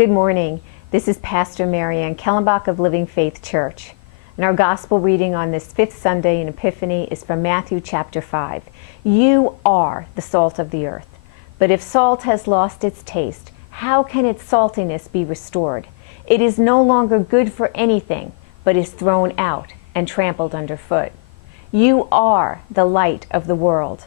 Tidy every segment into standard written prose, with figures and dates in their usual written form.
Good morning. This is Pastor Marianne Kellenbach of Living Faith Church. And our gospel reading on this fifth Sunday in Epiphany is from Matthew chapter 5. You are the salt of the earth. But if salt has lost its taste, how can its saltiness be restored? It is no longer good for anything, but is thrown out and trampled underfoot. You are the light of the world.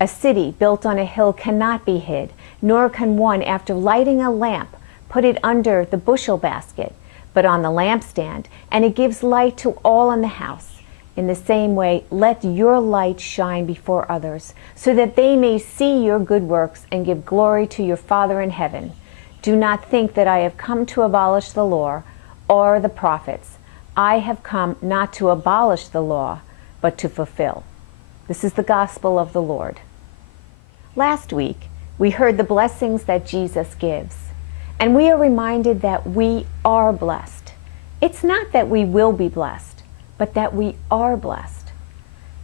A city built on a hill cannot be hid, nor can one, after lighting a lamp, put it under the bushel basket, but on the lampstand, and it gives light to all in the house. In the same way, let your light shine before others, so that they may see your good works and give glory to your Father in heaven. Do not think that I have come to abolish the law or the prophets. I have come not to abolish the law, but to fulfill. This is the gospel of the Lord. Last week, we heard the blessings that Jesus gives. And we are reminded that we are blessed. It's not that we will be blessed, but that we are blessed.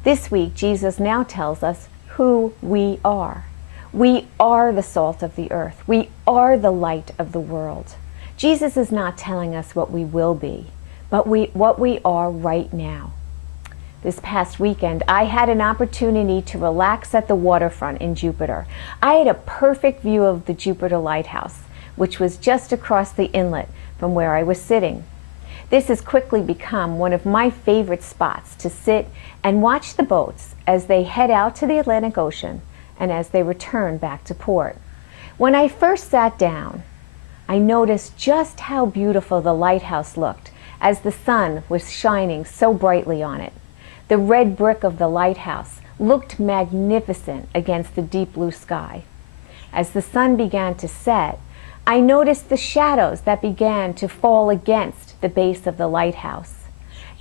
This week, Jesus now tells us who we are. We are the salt of the earth. We are the light of the world. Jesus is not telling us what we will be, but what we are right now. This past weekend, I had an opportunity to relax at the waterfront in Jupiter. I had a perfect view of the Jupiter Lighthouse, which was just across the inlet from where I was sitting. This has quickly become one of my favorite spots to sit and watch the boats as they head out to the Atlantic Ocean and as they return back to port. When I first sat down, I noticed just how beautiful the lighthouse looked as the sun was shining so brightly on it. The red brick of the lighthouse looked magnificent against the deep blue sky. As the sun began to set, I noticed the shadows that began to fall against the base of the lighthouse.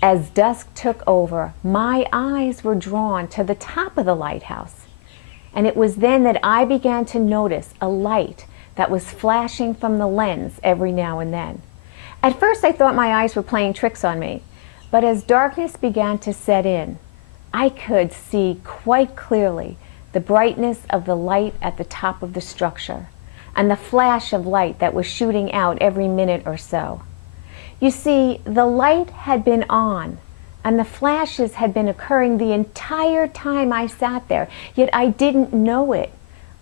As dusk took over, my eyes were drawn to the top of the lighthouse. And it was then that I began to notice a light that was flashing from the lens every now and then. At first I thought my eyes were playing tricks on me, but as darkness began to set in, I could see quite clearly the brightness of the light at the top of the structure, and the flash of light that was shooting out every minute or so. You see, the light had been on, and the flashes had been occurring the entire time I sat there, yet I didn't know it.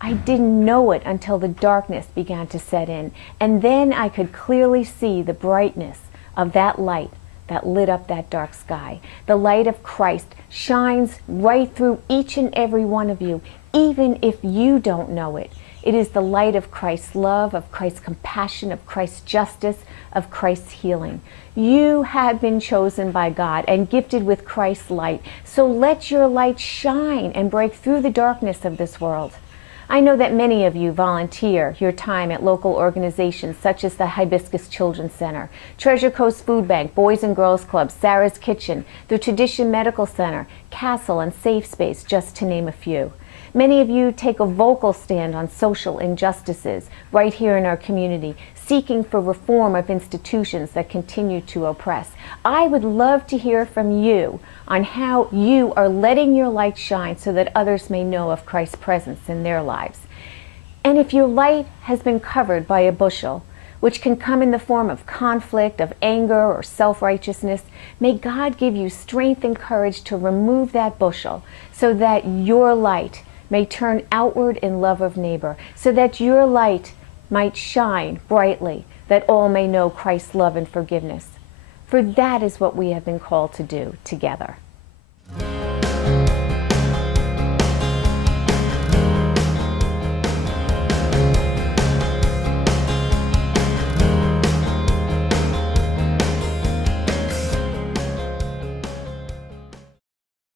I didn't know it until the darkness began to set in, and then I could clearly see the brightness of that light that lit up that dark sky. The light of Christ shines right through each and every one of you, even if you don't know it. It is the light of Christ's love, of Christ's compassion, of Christ's justice, of Christ's healing. You have been chosen by God and gifted with Christ's light. So let your light shine and break through the darkness of this world. I know that many of you volunteer your time at local organizations such as the Hibiscus Children's Center, Treasure Coast Food Bank, Boys and Girls Club, Sarah's Kitchen, the Tradition Medical Center, Castle, and Safe Space, just to name a few. Many of you take a vocal stand on social injustices right here in our community, seeking for reform of institutions that continue to oppress. I would love to hear from you on how you are letting your light shine so that others may know of Christ's presence in their lives. And if your light has been covered by a bushel, which can come in the form of conflict, of anger, or self-righteousness, may God give you strength and courage to remove that bushel so that your light may turn outward in love of neighbor, so that your light might shine brightly, that all may know Christ's love and forgiveness. For that is what we have been called to do together.